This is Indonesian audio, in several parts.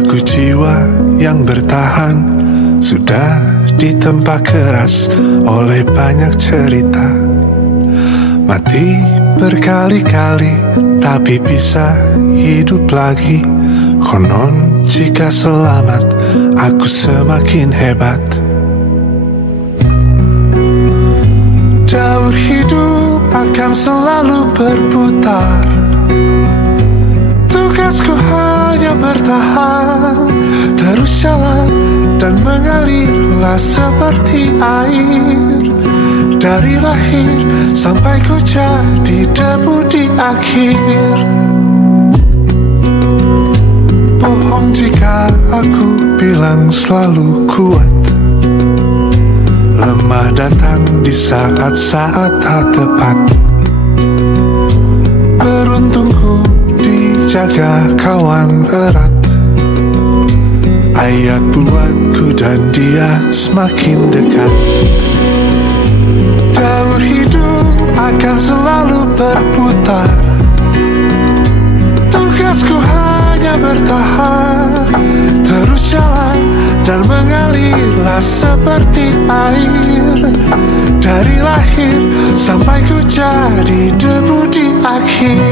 Aku jiwa yang bertahan, sudah ditempa keras oleh banyak cerita. Mati berkali-kali, tapi bisa hidup lagi. Konon jika selamat, aku semakin hebat. Daur hidup akan selalu berputar. Tugasku hanya bertahan, terus jalan dan mengalirlah seperti air. Dari lahir sampai ku jadi debu di akhir. Bohong jika aku bilang selalu kuat. Lemah datang di saat-saat tak tepat. Beruntungku dijaga kawan erat. Ayat buatku dan dia semakin dekat. Daur hidup akan selalu berputar. Tugasku hanya bertahan, terus jalan dan mengalirlah seperti air. Dari lahir sampai ku jadi debu di akhir.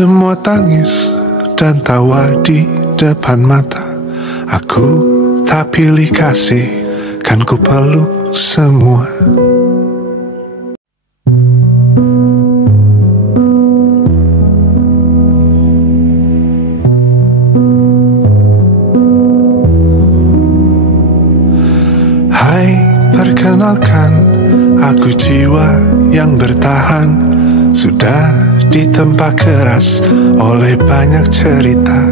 Semua tangis dan tawa di depan mata. Aku tak pilih kasih, kan ku peluk semua. Hai, perkenalkan, aku jiwa yang bertahan. Sudah ditempa keras oleh banyak cerita.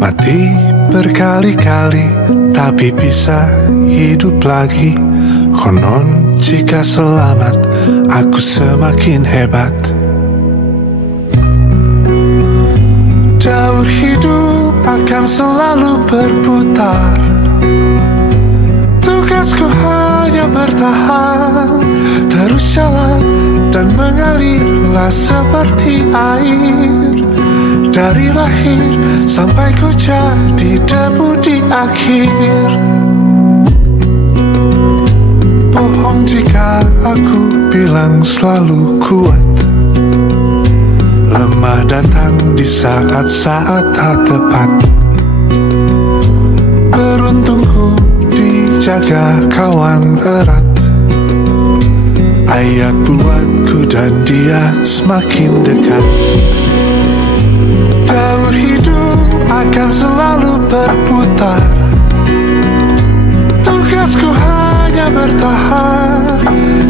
Mati berkali-kali, tapi bisa hidup lagi. Konon jika selamat, aku semakin hebat. Daur hidup akan selalu berputar. Tugasku hanya bertahan, terus jalan dan mengalirlah seperti air. Dari lahir sampai ku jadi debu di akhir. Bohong jika aku bilang selalu kuat. Lemah datang di saat-saat tak tepat. Beruntungku dijaga kawan erat. Ayat buatku dan dia semakin dekat. Daur hidup akan selalu berputar. Tugasku hanya bertahan,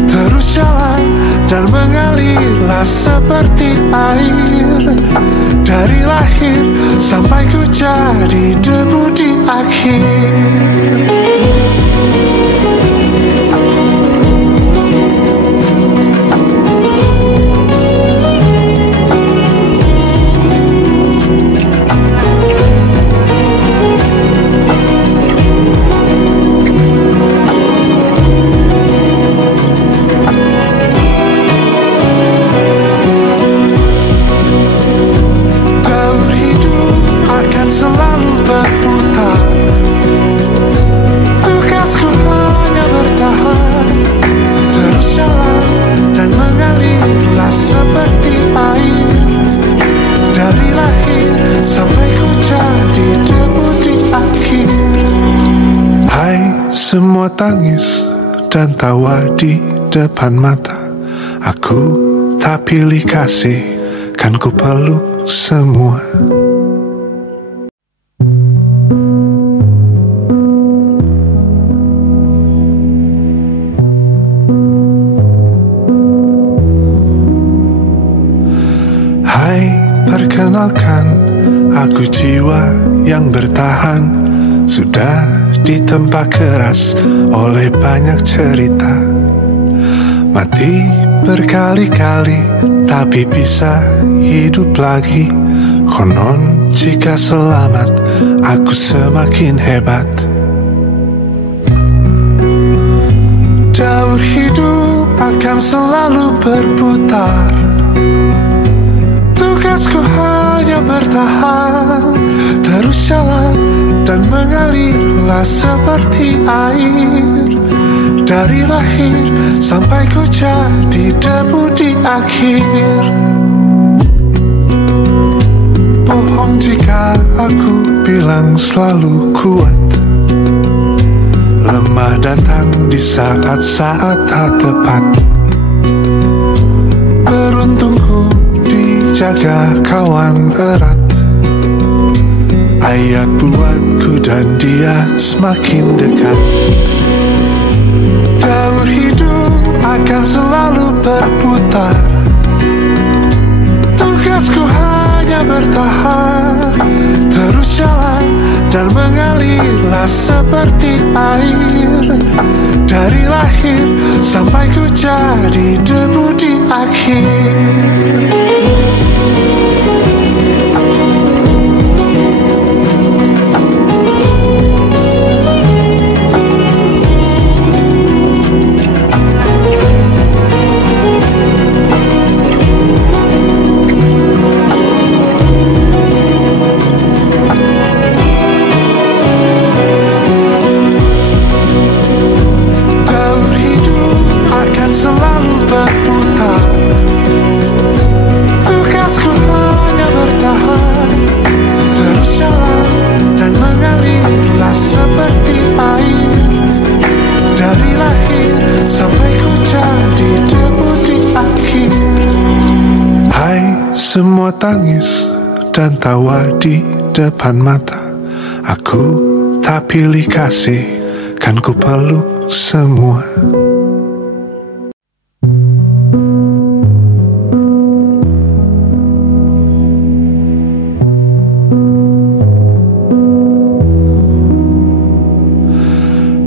terus jalan dan mengalirlah seperti air. Dari lahir sampai ku jadi debu di akhir. Semua tangis dan tawa di depan mata. Aku tak pilih kasih, kan ku peluk semua. Perkenalkan, aku jiwa yang bertahan, sudah ditempa keras oleh banyak cerita. Mati berkali-kali, tapi bisa hidup lagi. Konon jika selamat, aku semakin hebat. Daur hidup akan selalu berputar. Tugasku hanya bertahan, terus jalan dan mengalirlah seperti air. Dari lahir sampai ku jadi debu di akhir. Bohong jika aku bilang selalu kuat. Lemah datang di saat-saat tak tepat. Beruntungku dijaga kawan erat. Ayat buatku dan dia semakin dekat. Daur hidup akan selalu berputar. Tugasku hanya bertahan, terus jalan dan mengalirlah seperti air. Dari lahir sampai ku jadi debu di akhir. Semua tangis dan tawa di depan mata. Aku tak pilih kasih, kan ku peluk semua.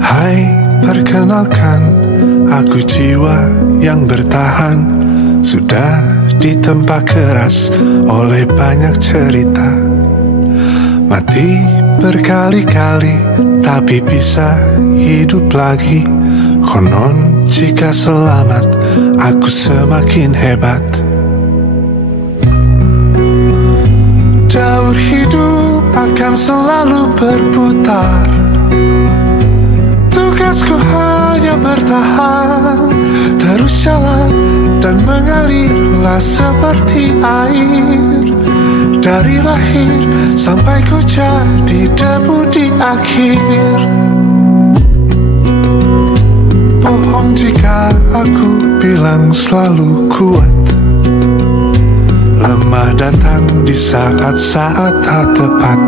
Hai, perkenalkan, aku jiwa yang bertahan, sudah ditempa keras oleh banyak cerita. Mati berkali-kali, tapi bisa hidup lagi. Konon jika selamat, aku semakin hebat. Daur hidup akan selalu berputar. Tugasku hanya bertahan, terus jalan dan mengalirlah seperti air. Dari lahir sampai ku jadi debu di akhir. Bohong jika aku bilang selalu kuat. Lemah datang di saat-saat tak tepat.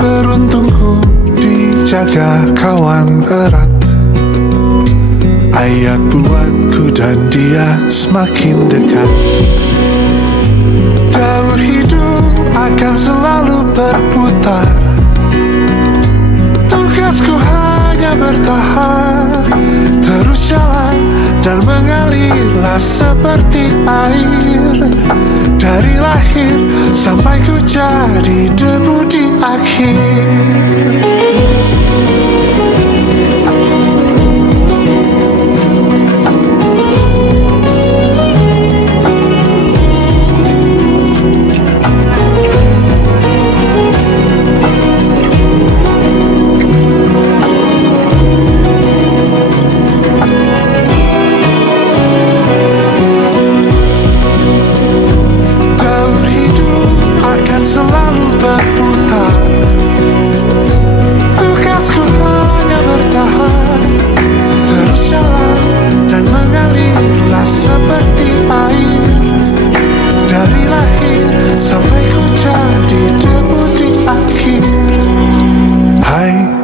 Beruntungku dijaga kawan erat. Ayat buatku dan dia semakin dekat. Daur hidup akan selalu berputar. Tugasku hanya bertahan, terus jalan dan mengalirlah seperti air. Dari lahir sampai ku jadi debu di akhir.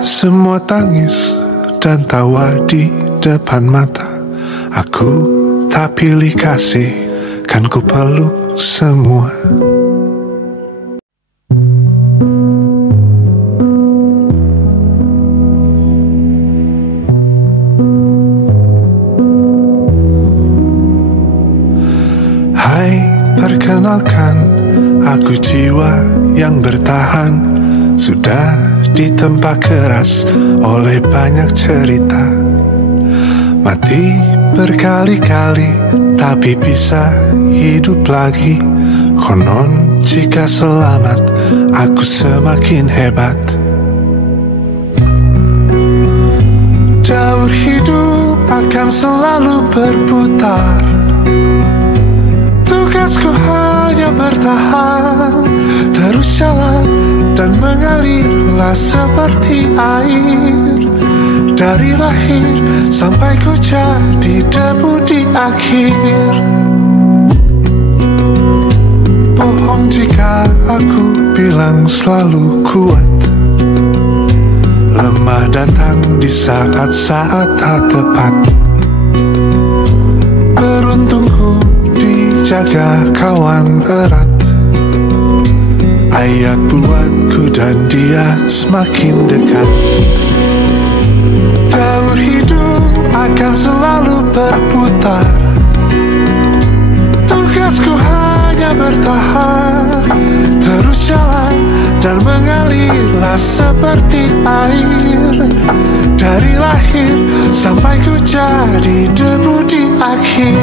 Semua tangis dan tawa di depan mata. Aku tak pilih kasih, kan ku peluk semua. Hai, perkenalkan, aku jiwa yang bertahan, sudah ditempa keras oleh banyak cerita. Mati berkali-kali, tapi bisa hidup lagi. Konon jika selamat, aku semakin hebat. Daur hidup akan selalu berputar. Tugasku hanya bertahan, terus jalan dan mengalirlah seperti air. Dari lahir sampai ku jadi debu di akhir. Bohong jika aku bilang selalu kuat. Lemah datang di saat-saat tak tepat. Beruntungku dijaga kawan erat. Ayat buatku dan dia semakin dekat. Daur hidup akan selalu berputar. Tugasku hanya bertahan, terus jalan dan mengalirlah seperti air. Dari lahir sampai ku jadi debu di akhir.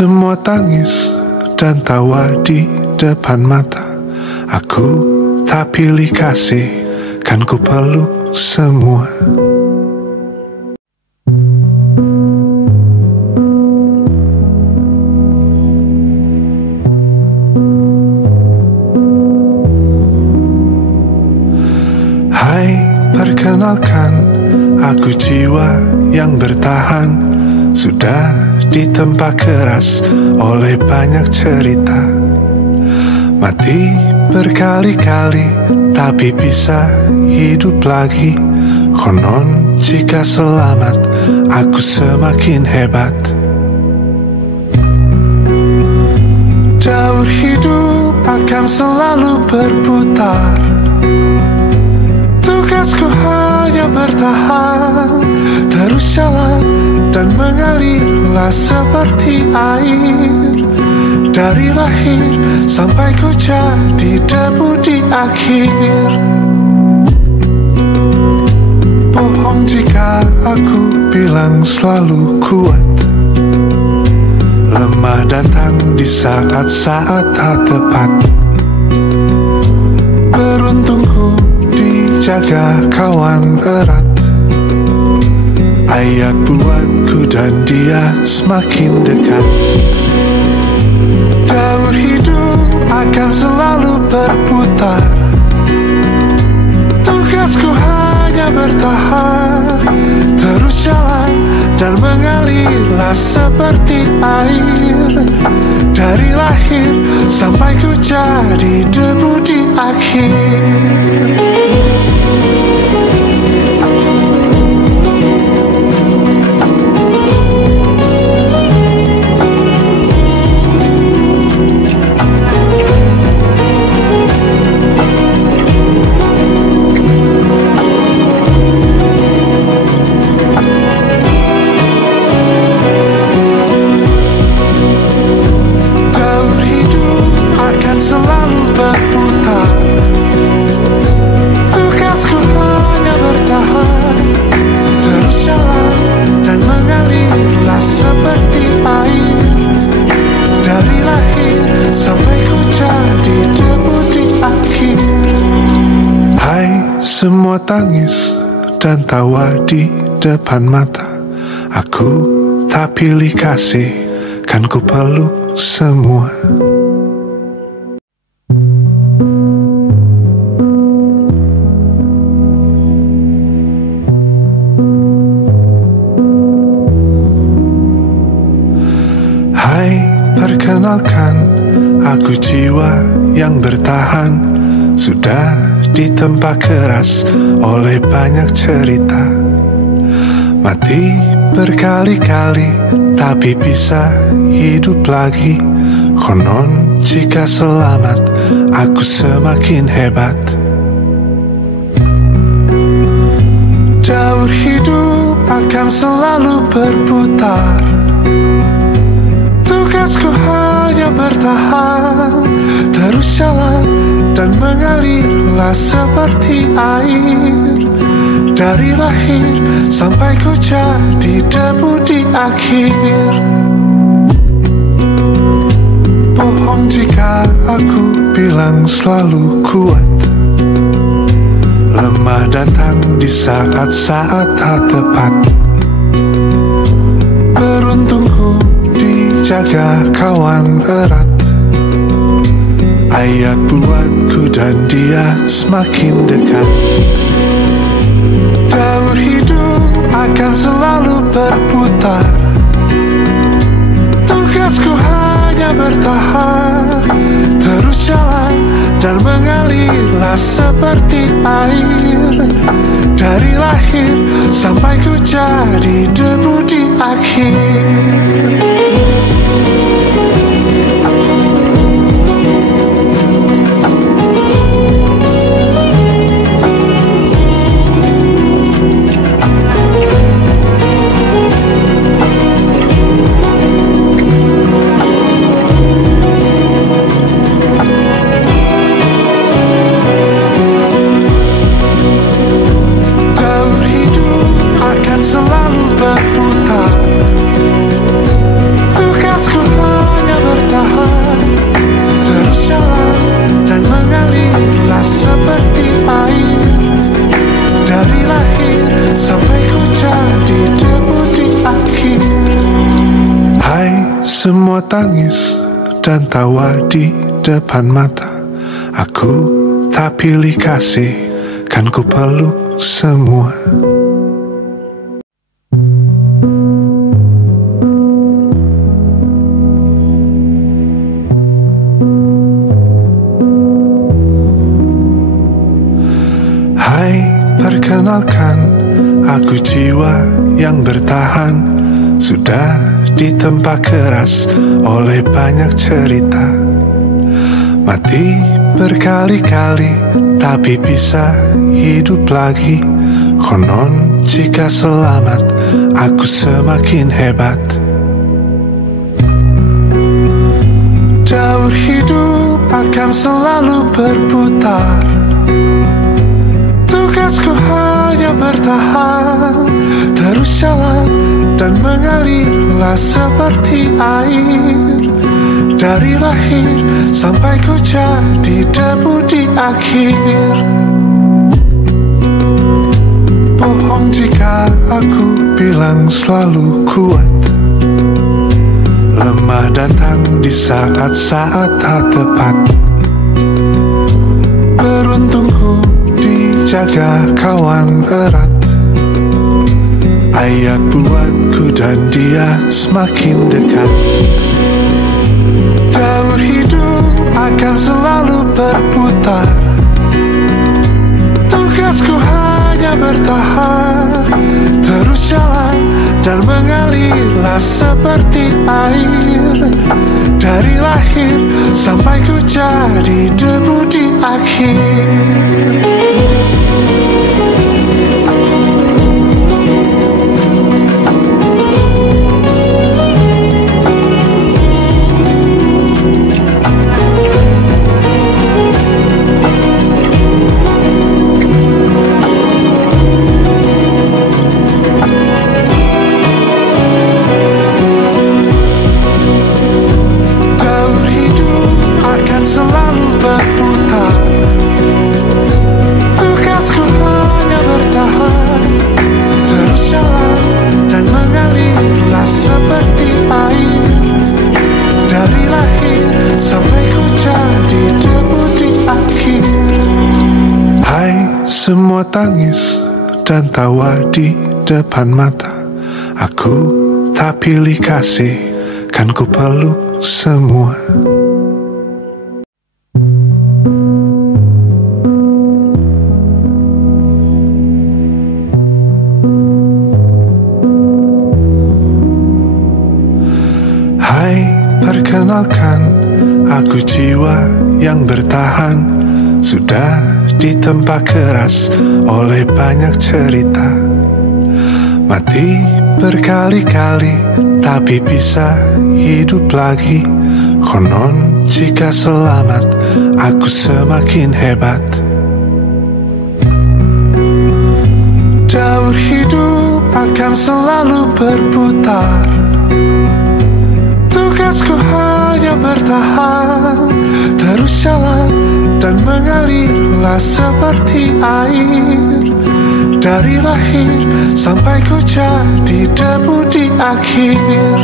Semua tangis dan tawa di depan mata. Aku tak pilih kasih, kan ku peluk semua. Hai, perkenalkan, aku jiwa yang bertahan, sudah ditempa keras oleh banyak cerita. Mati berkali-kali, tapi bisa hidup lagi. Konon jika selamat, aku semakin hebat. Daur hidup akan selalu berputar. Tugasku hanya bertahan, terus jalan dan mengalirlah seperti air. Dari lahir sampai ku jadi debu di akhir. Bohong jika aku bilang selalu kuat. Lemah datang di saat-saat tak tepat. Beruntungku dijaga kawan erat. Ayat buatku dan dia semakin dekat. Daur hidup akan selalu berputar. Tugasku hanya bertahan, terus jalan dan mengalirlah seperti air. Dari lahir sampai ku jadi debu di akhir. semua tangis dan tawa di depan mata. Aku tak pilih kasih, kan ku peluk semua. Hai, perkenalkan, aku jiwa yang bertahan. Sudah ditempa keras oleh banyak cerita. Mati berkali-kali, tapi bisa hidup lagi. Konon jika selamat, aku semakin hebat. Daur hidup akan selalu berputar. Tugasku hanya bertahan, terus jalan dan mengalirlah seperti air. Dari lahir sampai ku jadi debu di akhir. Bohong jika aku bilang selalu kuat. Lemah datang di saat-saat tak tepat. Beruntungku dijaga kawan erat. Ayat buatku dan dia semakin dekat. Daur hidup akan selalu berputar. Tugasku hanya bertahan, terus jalan dan mengalirlah seperti air. Dari lahir sampai ku jadi debu di akhir. Semua tangis dan tawa di depan mata. Aku tak pilih kasih, kan ku peluk semua. Hai, perkenalkan, aku jiwa yang bertahan. Sudah ditempa keras oleh banyak cerita. Mati berkali-kali, tapi bisa hidup lagi. Konon jika selamat, aku semakin hebat. Daur hidup akan selalu berputar. Tugasku hanya bertahan, terus jalan dan mengalirlah seperti air. Dari lahir sampai ku jadi debu di akhir. Bohong jika aku bilang selalu kuat. Lemah datang di saat-saat tak tepat. Beruntungku dijaga kawan erat. Ayat buatku dan dia semakin dekat. Daur hidup akan selalu berputar. Tugasku hanya bertahan, terus jalan dan mengalirlah seperti air. Dari lahir sampai ku jadi debu di akhir. Selalu berputar. semua tangis dan tawa di depan mata. Aku tak pilih kasih, kan ku peluk semua. Hai, perkenalkan, aku jiwa yang bertahan. Sudah ditempa keras oleh banyak cerita. Mati berkali-kali, tapi bisa hidup lagi. Konon jika selamat, aku semakin hebat. Daur hidup akan selalu berputar. Tugasku hanya bertahan, terus jalan dan mengalirlah seperti air. Dari lahir sampai ku jadi debu di akhir.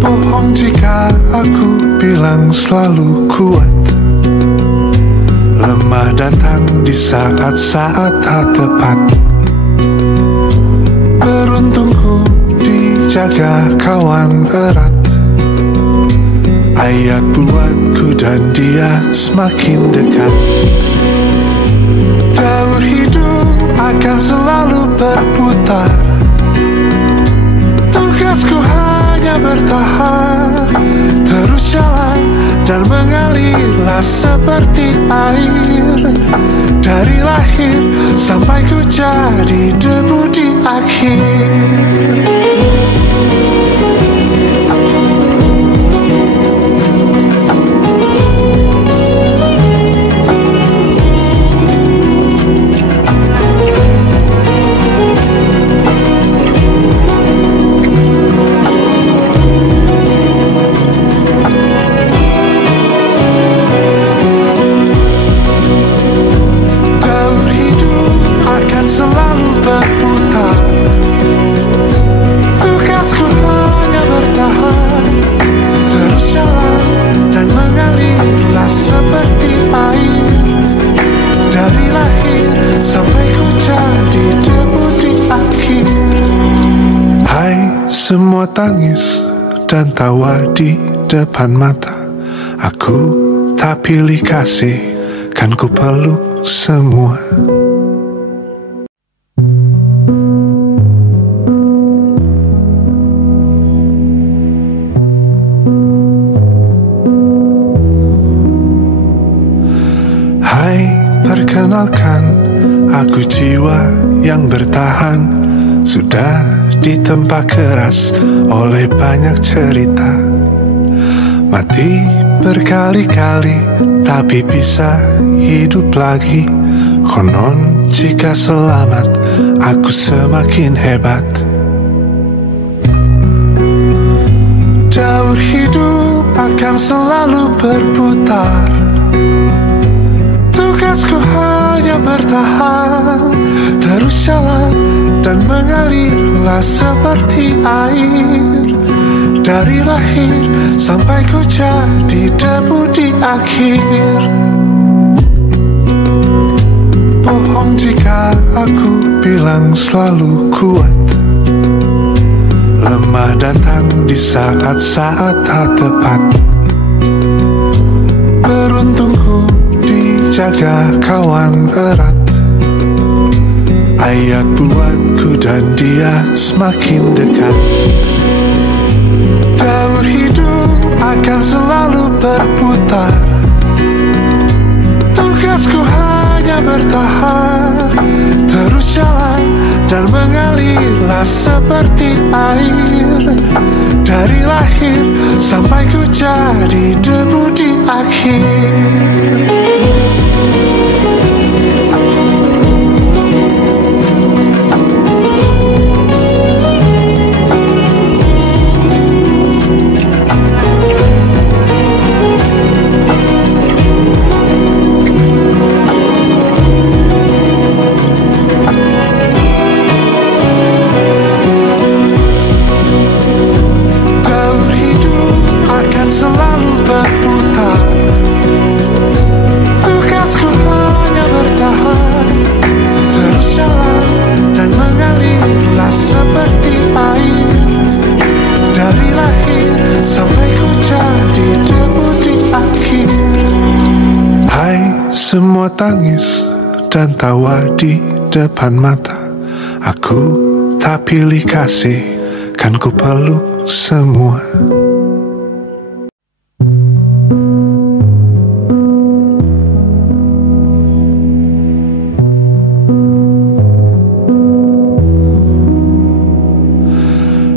Bohong jika aku bilang selalu kuat. Lemah datang di saat-saat tak tepat. Beruntungku dijaga kawan erat. Ayat buatku dan dia semakin dekat. Daur hidup akan selalu berputar. Tugasku hanya bertahan, terus jalan dan mengalirlah seperti air. Dari lahir sampai ku jadi debu di akhir. Semua tangis dan tawa di depan mata. Aku tak pilih kasih, kan ku peluk semua. Hai, perkenalkan, aku jiwa yang bertahan. Sudah ditempa keras oleh banyak cerita. Mati berkali-kali, tapi bisa hidup lagi. Konon jika selamat, aku semakin hebat. Daur hidup akan selalu berputar. Tugasku hanya bertahan, terus jalan dan mengalirlah seperti air. Dari lahir sampai ku jadi debu di akhir. Bohong jika aku bilang selalu kuat. Lemah datang di saat-saat tak tepat. Beruntungku dijaga kawan erat. Ayat buatku dan dia semakin dekat. Daur hidup akan selalu berputar. Tugasku hanya bertahan, terus jalan dan mengalirlah seperti air. Dari lahir sampai ku jadi debu di akhir. Selalu berputar. Semua tangis dan tawa di depan mata. Aku tak pilih kasih, kan ku peluk semua.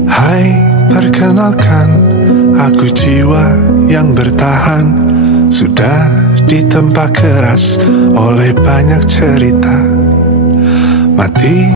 Hai, perkenalkan, aku jiwa yang bertahan. Sudah ditempa keras oleh banyak cerita. Mati